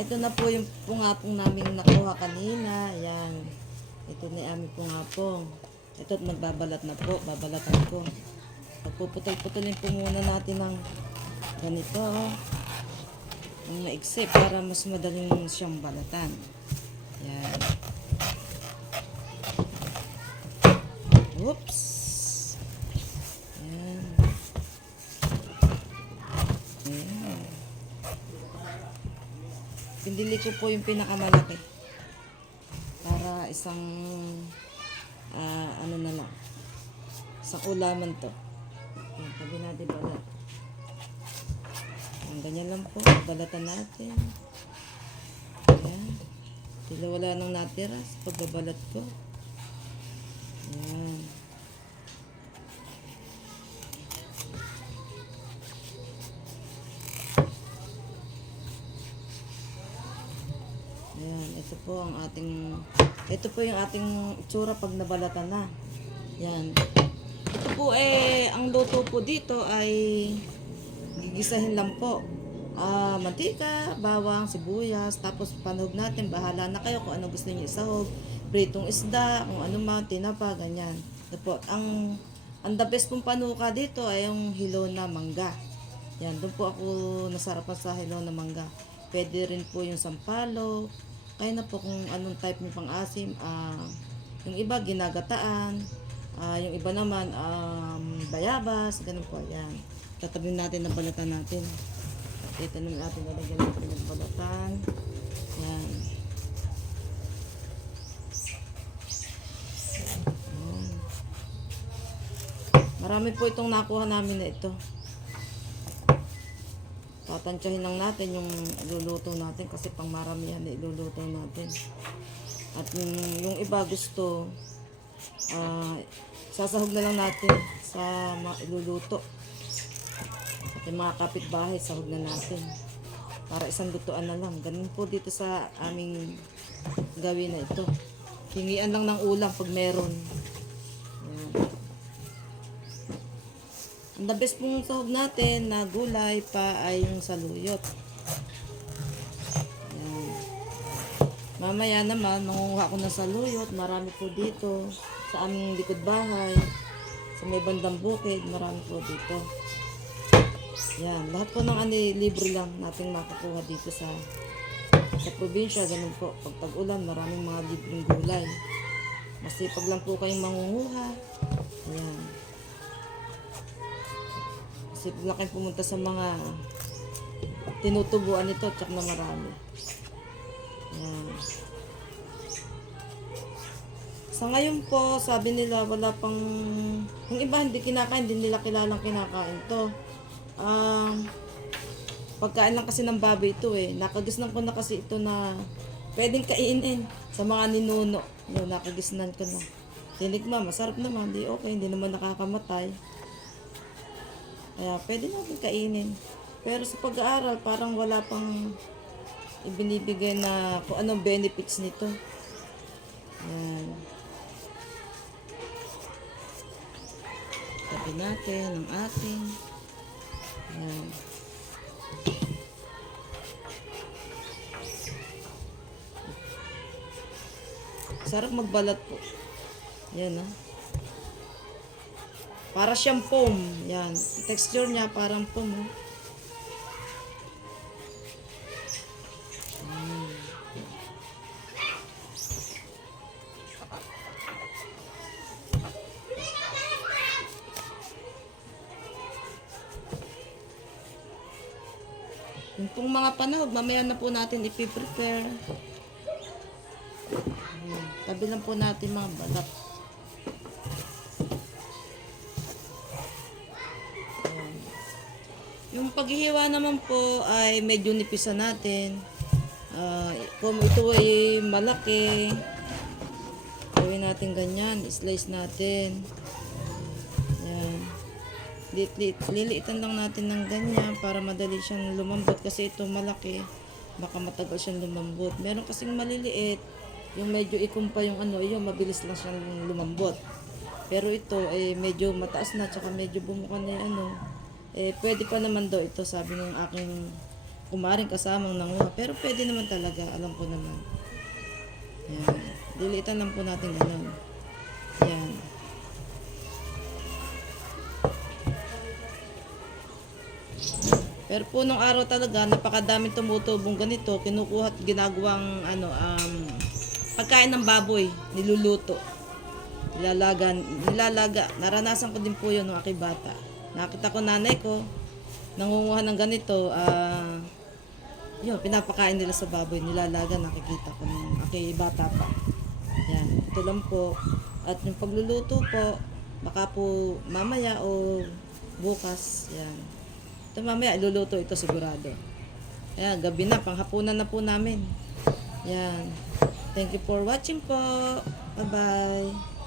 Ito na po yung pungapong namin nakuha kanina. Ayan. Ito na yung aming pungapong. Ito at magbabalat na po. Babalatan ko. Pagpuputol-putulin po muna natin ng ganito. Ang maiksi para mas madaling siyang balatan. Ayan. Oops. Ayan. Ayan. Pindili ko po yung pinakamalaki. Para isang ano na lang. Isang ulaman to. Ayan, tabi natin balat. Ayan, ganyan lang po. Balatan natin. Ayan. Sila wala nang natira sa pagbabalat ko. Ayan. Ayan, ito po yung ating itsura pag nabalatan na. Ayan. Ito po ang luto po dito ay gigisahin lang po. Mantika, bawang, sibuyas, tapos panuhog natin. Bahala na kayo kung ano gusto niyo isahog. Pritong isda, kung ano man, tinapa, ganyan. Ito po, ang the best pong panuka dito ay yung hilaw na mangga. Yan, doon po ako nasarapan sa hilaw na mangga. Pwede rin po yung sampalok. Kaya na po kung anong type ng pang-asim. Yung iba, ginagataan. Yung iba naman, bayabas. Ganun po, yan. Tatabi natin ang balatan natin. Ito naman natin lalagyan natin ng balatan. Yan. Marami po itong nakuha namin na ito. Tatansyahin lang natin yung iluluto natin kasi pang maramihan na iluluto natin. At yung iba gusto, sasahog na lang natin sa iluluto. At yung mga kapitbahay, sahog na natin. Para isang lutuan na lang. Ganun po dito sa aming gawin na ito. Hingian lang ng ulam pag meron. Ayan. Ang the best pong sahog natin na gulay pa ay yung saluyot. Ayan. Mamaya naman, mangunguha ko ng saluyot. Marami po dito sa aming likod bahay. Sa may bandang bukid, marami po dito. Yan, lahat po ng libre lang natin makukuha dito sa probinsya. Ganun po, pag tag-ulan, maraming mga libreng gulay. Masipag lang po kayong mangunguha. Ayan. Masipag lang kayong pumunta sa mga tinutubuan nito, tsak na marami. Ayan. Sa ngayon po, sabi nila wala pang, yung iba hindi kinakain, hindi nila kilalang kinakain to. Pagkain lang kasi ng baboy ito nakagisnan ko na kasi ito na pwedeng kainin sa mga ninuno. Yun, nakagisnan ko na. Tinikma, masarap naman, di okay, hindi naman nakakamatay. Kaya pwede natin kainin. Pero sa pag-aaral, parang wala pang ibinibigay na kung anong benefits nito. Ayan. Tabi natin ang ating. Ayan. Sarap magbalat po. Ayan para siyang foam. Ayan. Texture niya parang foam. Yung pong mga panahog, mamaya na po natin ipiprepare. Tabi lang po natin mga balat. Yung paghihiwa naman po ay medyo nipisa natin. Kung ito ay malaki, gawin natin ganyan, slice natin. Yan. Liliitan lang natin ng ganyan para madali siyang lumambot kasi ito malaki, baka matagal siyang lumambot. Meron kasing maliliit, yung medyo ikumpa yung yun mabilis lang siyang lumambot. Pero ito medyo mataas na, tsaka medyo bumuka na yung pwede pa naman daw ito, sabi ng aking kumaring kasamang nanguha. Pero pwede naman talaga, alam ko naman. Yan. Dilitan lang po natin ganun. Yan. Pero po nung araw talaga, napakadaming tumutubong ganito, kinukuha at ginagawang pagkain ng baboy, niluluto. Nilalaga. Naranasan ko din po yun nung aking bata. Nakita ko nanay ko, nangunguha ng ganito, yun, pinapakain nila sa baboy, nilalaga, nakikita ko nung aking bata pa. Yan, ito lang po. At yung pagluluto po, baka po mamaya o bukas, yan. Ito mamaya, iluluto ito sigurado. Ayan, gabi na, panghapunan na po namin. Yan. Thank you for watching po. Bye-bye.